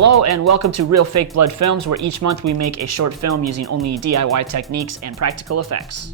Hello and welcome to Real Fake Blood Films, where each month we make a short film using only DIY techniques and practical effects.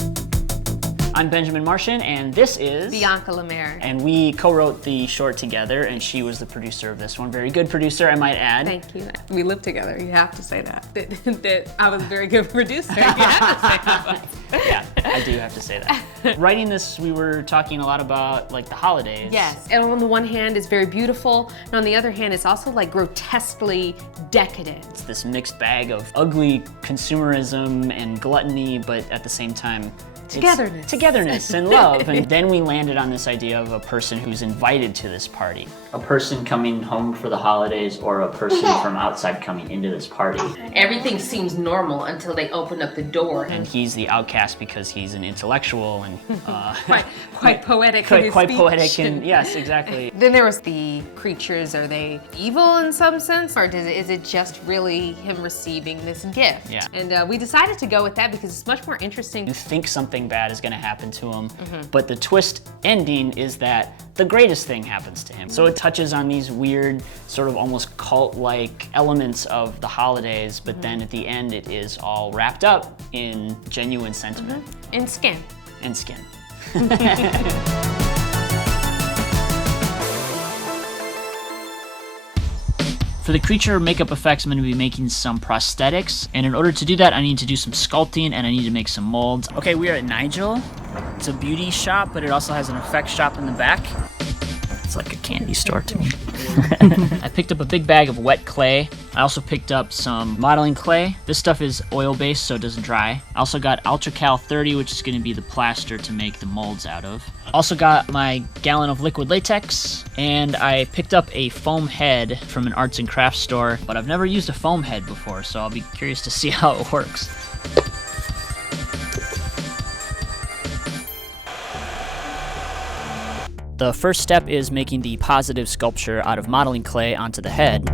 I'm Benjamin Martian, and this is Bianca Lemaire. And we co-wrote the short together, and she was the producer of this one. Very good producer, I might add. Thank you. We lived together. You have to say that. That I was a very good producer. You have to say that. Yeah, I do have to say that. Writing this, we were talking a lot about like the holidays. Yes, and on the one hand, it's very beautiful, and on the other hand, it's also like grotesquely decadent. It's this mixed bag of ugly consumerism and gluttony, but at the same time, togetherness and love. And then we landed on this idea of a person who's invited to this party. A person coming home for the holidays or a person from outside coming into this party. Everything seems normal until they open up the door. And he's the outcast because he's an intellectual and quite poetic. Quite poetic, and yes, exactly. Then there was the creatures. Are they evil in some sense, or is it just really him receiving this gift? Yeah. And we decided to go with that because it's much more interesting. You think something bad is going to happen to him, but the twist ending is that the greatest thing happens to him. So it touches on these weird, sort of almost cult-like elements of the holidays, but then at the end it is all wrapped up in genuine sentiment. And skin. And skin. For the creature makeup effects, I'm going to be making some prosthetics, and in order to do that, I need to do some sculpting and I need to make some molds. Okay, we are at Nigel. It's a beauty shop, but it also has an effects shop in the back. It's like a candy store to me. I picked up a big bag of wet clay. I also picked up some modeling clay. This stuff is oil-based, so it doesn't dry. I also got UltraCal 30, which is going to be the plaster to make the molds out of. Also got my gallon of liquid latex, and I picked up a foam head from an arts and crafts store, but I've never used a foam head before, so I'll be curious to see how it works. The first step is making the positive sculpture out of modeling clay onto the head.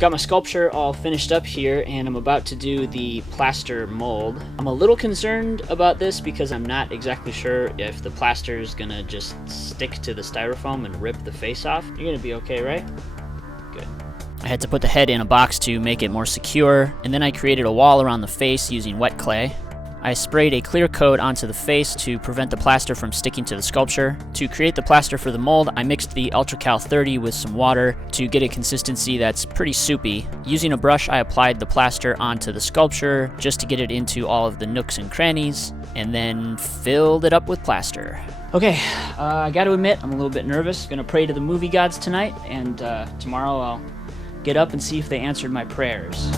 Got my sculpture all finished up here, and I'm about to do the plaster mold. I'm a little concerned about this because I'm not exactly sure if the plaster is gonna just stick to the styrofoam and rip the face off. You're gonna be okay, right? Good. I had to put the head in a box to make it more secure, and then I created a wall around the face using wet clay. I sprayed a clear coat onto the face to prevent the plaster from sticking to the sculpture. To create the plaster for the mold, I mixed the UltraCal 30 with some water to get a consistency that's pretty soupy. Using a brush, I applied the plaster onto the sculpture just to get it into all of the nooks and crannies, and then filled it up with plaster. Okay, I gotta admit, I'm a little bit nervous. Gonna pray to the movie gods tonight, and tomorrow I'll get up and see if they answered my prayers.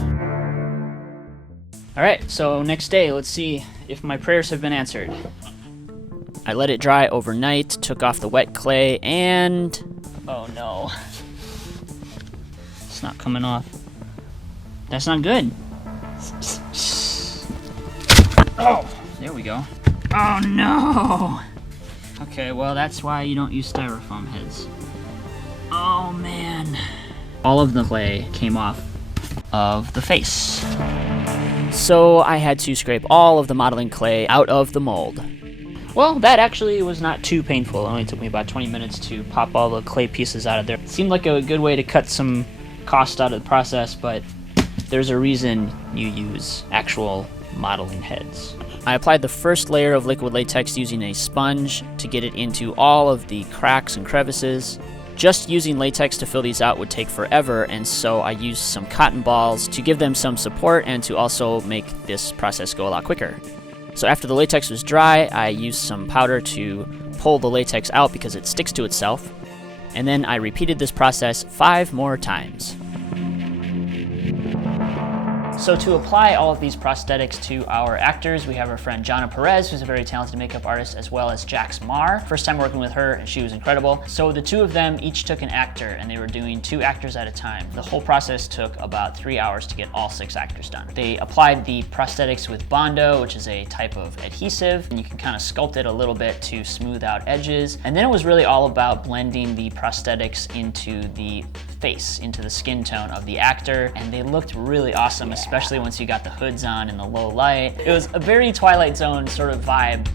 Alright, so next day, let's see if my prayers have been answered. I let it dry overnight, took off the wet clay, and... oh no. It's not coming off. That's not good. Oh, there we go. Oh no! Okay, well that's why you don't use styrofoam heads. Oh man. All of the clay came off of the face. So I had to scrape all of the modeling clay out of the mold. Well, that actually was not too painful. It only took me about 20 minutes to pop all the clay pieces out of there. It seemed like a good way to cut some cost out of the process, but there's a reason you use actual modeling heads. I applied the first layer of liquid latex using a sponge to get it into all of the cracks and crevices. Just using latex to fill these out would take forever, and so I used some cotton balls to give them some support and to also make this process go a lot quicker. So after the latex was dry, I used some powder to pull the latex out because it sticks to itself, and then I repeated this process 5 more times. So to apply all of these prosthetics to our actors, we have our friend Johnna Perez, who's a very talented makeup artist, as well as Jaxx Marr. First time working with her, and she was incredible. So the two of them each took an actor, and they were doing 2 actors at a time. The whole process took about 3 hours to get all 6 actors done. They applied the prosthetics with Bondo, which is a type of adhesive, and you can kind of sculpt it a little bit to smooth out edges. And then it was really all about blending the prosthetics into the face, into the skin tone of the actor, and they looked really awesome, especially once you got the hoods on in the low light. It was a very Twilight Zone sort of vibe.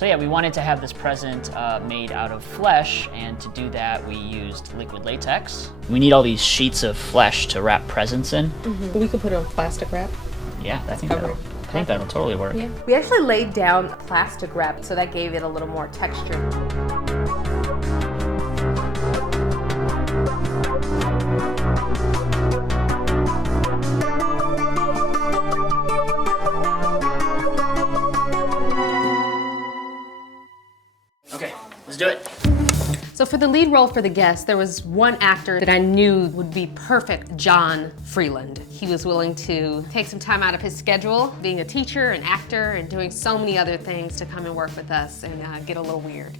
So yeah, we wanted to have this present made out of flesh, and to do that we used liquid latex. We need all these sheets of flesh to wrap presents in. We could put it on plastic wrap. Yeah, I think that'll totally work. Yeah. We actually laid down plastic wrap, so that gave it a little more texture. Okay, let's do it. So for the lead role for the guest, there was one actor that I knew would be perfect, John Freeland. He was willing to take some time out of his schedule, being a teacher, an actor, and doing so many other things to come and work with us and get a little weird.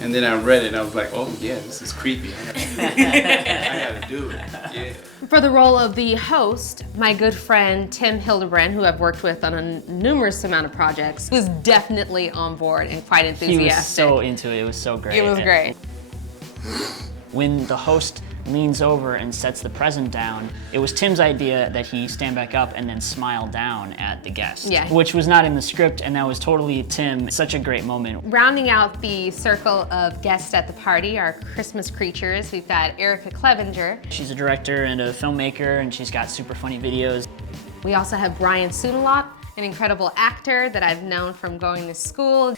And then I read it and I was like, oh yeah, this is creepy. I gotta do it, yeah. For the role of the host, my good friend Tim Hildebrand, who I've worked with on a numerous amount of projects, was definitely on board and quite enthusiastic. He was so into it. It was so great. It was great. When the host leans over and sets the present down, it was Tim's idea that he stand back up and then smile down at the guest. Yeah. Which was not in the script, and that was totally Tim. Such a great moment. Rounding out the circle of guests at the party, our Christmas creatures, we've got Ericka Clevenger. She's a director and a filmmaker, and she's got super funny videos. We also have Sounalath, an incredible actor that I've known from going to school.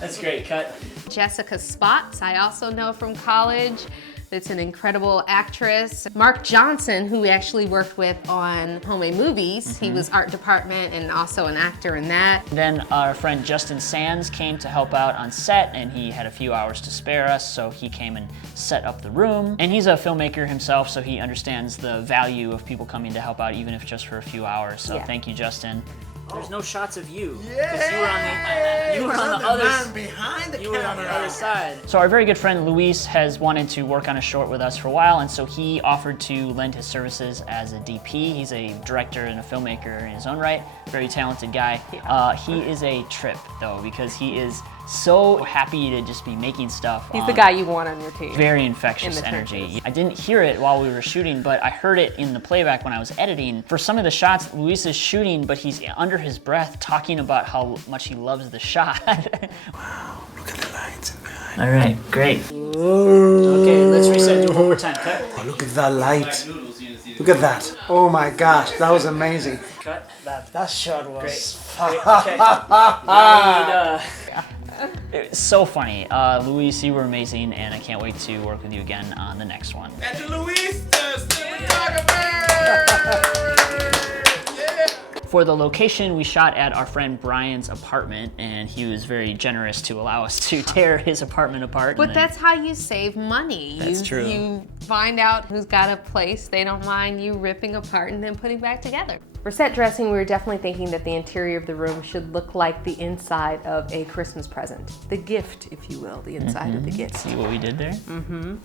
That's great, cut. Jessica Spots, I also know from college. It's an incredible actress. Mark Johnson, who we actually worked with on Homemade Movies. He was art department and also an actor in that. Then our friend Justin Sands came to help out on set, and he had a few hours to spare us, so he came and set up the room. And he's a filmmaker himself, so he understands the value of people coming to help out, even if just for a few hours. So thank you, Justin. There's no shots of you. Yeah! You were on the other side. So our very good friend Luis has wanted to work on a short with us for a while, and so he offered to lend his services as a DP. He's a director and a filmmaker in his own right. Very talented guy. He is a trip though, because he is so happy to just be making stuff. He's the guy you want on your team. Very infectious energy. I didn't hear it while we were shooting, but I heard it in the playback when I was editing. For some of the shots, Luis is shooting, but he's under his breath talking about how much he loves the shot. Wow, look at the lights in behind. All right, great. Okay, let's reset. Do it one more time. Cut. Oh, look at that light. Look at that. Oh my gosh, that was amazing. Cut. That shot was... It's so funny. Luis, you were amazing, and I can't wait to work with you again on the next one. And Luis, the cinematographer! For the location, we shot at our friend Brian's apartment, and he was very generous to allow us to tear his apartment apart. But that's how you save money. That's true. You find out who's got a place they don't mind you ripping apart and then putting back together. For set dressing, we were definitely thinking that the interior of the room should look like the inside of a Christmas present. The gift, if you will, the inside of the gift. See what we did there?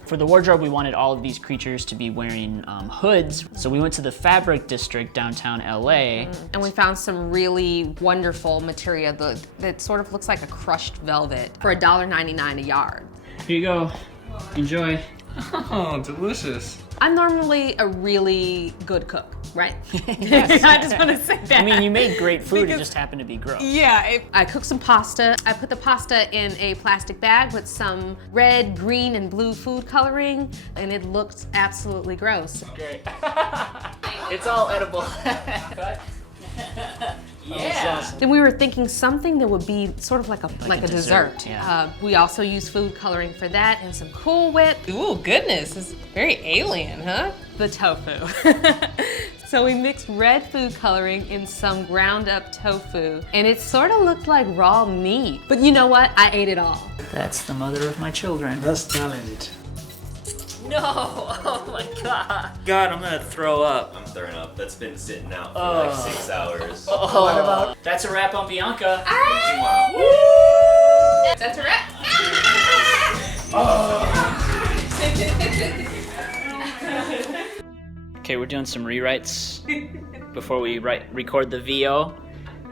For the wardrobe, we wanted all of these creatures to be wearing hoods, so we went to the fabric district downtown LA. And we found some really wonderful material that sort of looks like a crushed velvet for $1.99 a yard. Here you go. Enjoy. Oh, delicious. I'm normally a really good cook, right? I just want to say that. I mean, you made great food, it just happened to be gross. Yeah, I cooked some pasta. I put the pasta in a plastic bag with some red, green, and blue food coloring, and it looked absolutely gross. Great. It's all edible. Yeah. Then we were thinking something that would be sort of like a dessert. Yeah. We also used food coloring for that and some Cool Whip. Ooh, goodness, it's very alien, huh? The tofu. So we mixed red food coloring in some ground up tofu, and it sort of looked like raw meat. But you know what? I ate it all. That's the mother of my children. That's talent. No! Oh my god. God, I'm gonna throw up. I'm throwing up. That's been sitting out for like 6 hours. What about... That's a wrap on Bianca. Wow. That's a wrap. Okay, we're doing some rewrites before we record the VO.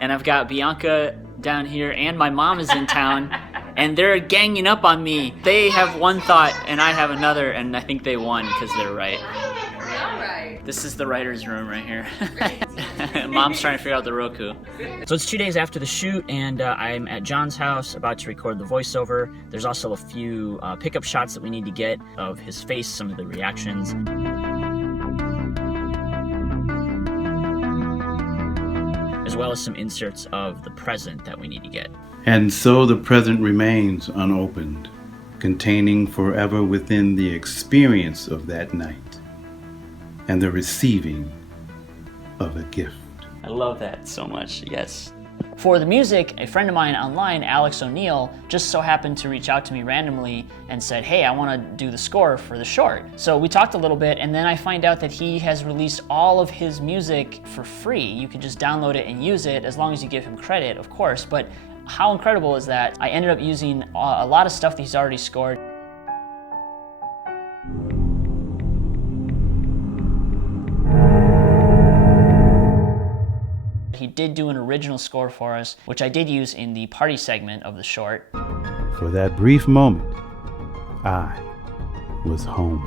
And I've got Bianca down here and my mom is in town. And they're ganging up on me. They have one thought and I have another, and I think they won because they're right. All right. This is the writer's room right here. Mom's trying to figure out the Roku. So it's 2 days after the shoot, and I'm at John's house about to record the voiceover. There's also a few pickup shots that we need to get of his face, some of the reactions. As well as some inserts of the present that we need to get. And so the present remains unopened, containing forever within the experience of that night and the receiving of a gift. I love that so much, yes. For the music, a friend of mine online, Alex O'Neill, just so happened to reach out to me randomly and said, hey, I want to do the score for the short. So we talked a little bit, and then I find out that he has released all of his music for free. You can just download it and use it, as long as you give him credit, of course. But how incredible is that? I ended up using a lot of stuff that he's already scored. He did do an original score for us, which I did use in the party segment of the short. For that brief moment, I was home.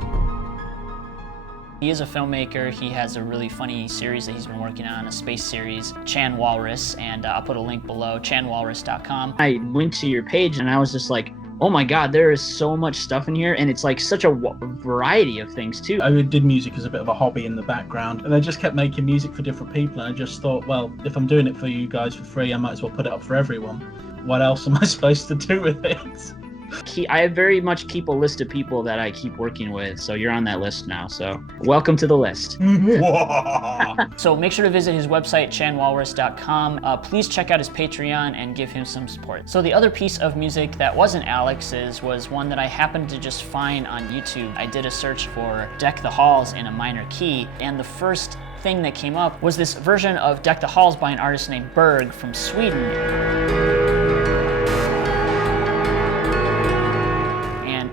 He is a filmmaker. He has a really funny series that he's been working on, a space series, Chan Walrus, and I'll put a link below, chanwalrus.com. I went to your page and I was just like, oh my God, there is so much stuff in here, and it's like such a variety of things too. I did music as a bit of a hobby in the background, and I just kept making music for different people, and I just thought, well, if I'm doing it for you guys for free, I might as well put it up for everyone. What else am I supposed to do with it? I very much keep a list of people that I keep working with, so you're on that list now, so welcome to the list. So make sure to visit his website, chanwalrus.com. Please check out his Patreon and give him some support. So the other piece of music that wasn't Alex's was one that I happened to just find on YouTube. I did a search for Deck the Halls in a minor key, and the first thing that came up was this version of Deck the Halls by an artist named Berg from Sweden.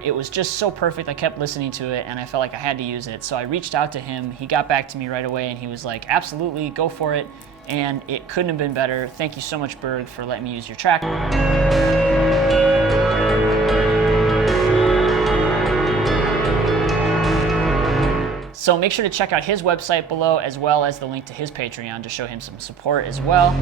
It was just so perfect. I kept listening to it and I felt like I had to use it. So I reached out to him. He got back to me right away and he was like, absolutely, go for it. And it couldn't have been better. Thank you so much, Berg, for letting me use your track. So make sure to check out his website below, as well as the link to his Patreon to show him some support as well.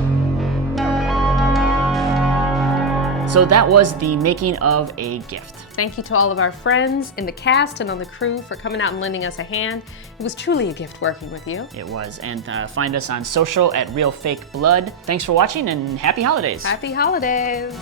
So that was the making of a gift. Thank you to all of our friends in the cast and on the crew for coming out and lending us a hand. It was truly a gift working with you. It was, and find us on social at RealFakeBlood. Thanks for watching and happy holidays. Happy holidays.